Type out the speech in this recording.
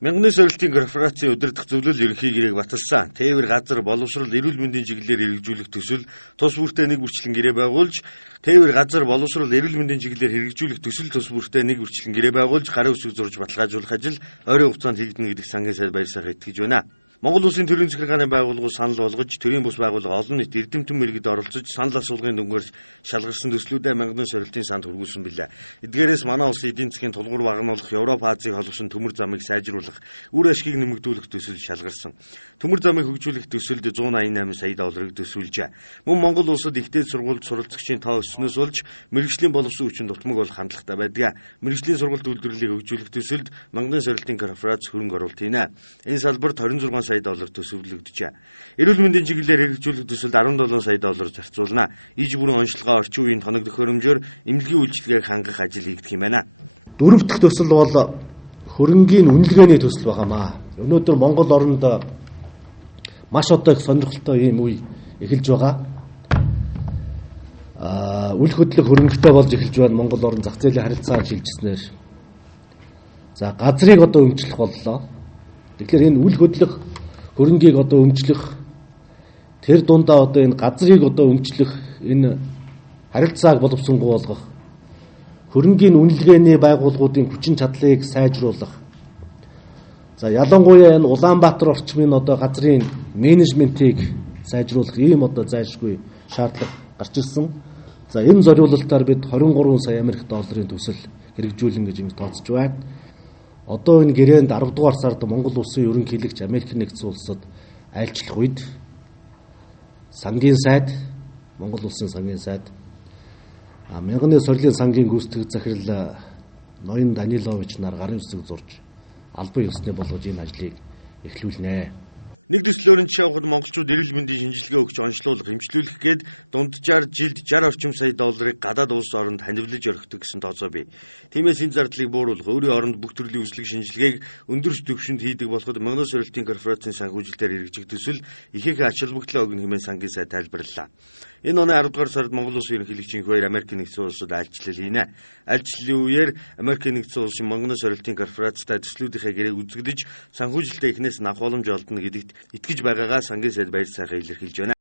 Мянганы сорилтын корпорацийн удирдах зөвлөл ерөнхий гэрээг баталсан. Тээвэр газар боловсрол эрүүл мэндийн чиглэлээр хэрэгжүүлэх төсөл тус бүртээ нэг үрчлэн гэрээ байгуулж, тээвэр газар боловсрол эрүүл мэндийн чиглэлээр хэрэгжүүлэх төсөл тус бүртээ нэг үрчлэн гэрээ байгуулж, гарын үсэг зурж баталгаажуулах ажил ойрын хугацаанд хийгдэнэ гэдэг сангийн сайд баяр сайхан итгэж байна. Монгол Улсын төрийн захиргааны байгууллагууд санал болгож, төрийн бус байгууллага олон нийт эрдэмтэн мэргэд оролцож, санал асуулгын дүнгээр шалгарсан төслүүдээ мянганы сорилтын санд хүргүүлсэн билээ. Эдгээрээс манай улсын эдийн засгийн тулгуур багнуулах, Европ Азийг холбосон төмөр замыг сайжруулах, үр ашгийг нэмэгдүүлэх төсөл шалгарсан. Төмөр замыг хөгжүүлэх төсөлд 188 сая долларыг төсвөлжээ. Мөн Монгол улсад ихтэй сургуульд суралцагчийн тоо өснөөс болж мэргэжлийн боловсон хүчин дутмаг болох хандлагатай байдаг. Мэргэжлийн сургалт үйлдвэрлэлийг хөгжүүлэх төсөлд мянганы сорилтын корпорац хөрөнгө оруулалт хийнэ. Энэ салбарт 26 сая доллар төсөвлөгдөжээ. Эрүүл мэндийн чиглэлээр хэрэгжүүлэх төсөлд 17 сая доллар зарцуулна. Иж бүрэн онцлогоо орчин үеийн тоног төхөөрөмжөөр эмнэлгийн үйлчилгээг хангах ажил хийгдэх юм байна. Дөрөв дэх төсөл бол хөрөнгийн үнэлгээний төсөл байгаамаа. Өнөөдөр Монгол оронд маш одоо их сонирхолтой ийм үе эхэлж байгаа. Үл хөдлөх хөрөнгөтэй болж эхэлж байна Монгол орон зах зээлийн харилцааг шилжснээр. За газрыг одоо өмчлөх боллоо. Тэгэхээр энэ үл хөдлөх хөрөнгийг одоо өмчлөх, тэр дундаа одоо энэ газрыг одоо өмчлөх, энэ харилцааг боловсронгуй болгох, хөрөнгийн үнэлгээний байгууллагуудын хүчин чадлыг сайжруулах. За ялангуяа энэ Улаанбаатар орчмын одоо газрын менежментийг сайжруулах ийм одоо зайлшгүй шаардлага гарч ирсэн. За энэ зориулалтаар бид 23 сая Америк долларын төсөл хэрэгжүүлэн гэж ингэ тооцож байна. Одоо энэ гэрээнд 10 дугаар сард Монгол улсын ерөнхийлөгч Америк нэгдсэн улсад айлчлах үед сангийн сайд, Монгол улсын сангийн сайд мянганы сорилын сангийн гүйцэтгэх захирал Ноён Данилович нар гарын үсэг зурж албан ёсны болгож энэ ажлыг эхлүүлнэ. Нэг төслөөр нь жишээ авахад монголчууд эрүүл мэндийн шинжилгээ өгч онцлуулах, эмчлүүлэх гээд дунджаар жилд 60 орчим сая долларыг гадаад улс оронд танивлаж орхидог гэсэн тооцоо бий. Тиймээс энэ зардлыг бууруулах, өөрийн оронд бүх төрлийн үзлэг шинжилгээг өндөр түвшинд хийдэг болоход мянганы сорилтын корпорацийн санхүүжилтээр хэрэгжих төсөл ихээхэн ач холбогдлоо өгнө хэмээн сангийн сайд тайлбарллаа. Энэ оны 10 дугаар сард Монгол улсын ерөнхийлөгчийн хоёр Америк нэгдсэн улсад айлчлал хийнэ. Айлчлалын үеэр Америк нэгдсэн улсын мянганы сорилтын корпорацтай төслүүдийнхээ гэрээг үзэгдэж, санхүүжилтээ эхнээс нь авах боломж олдно гэдэгт итгэж байгаагаа сангийн сайд баяр сайхан илэрхийлж байна.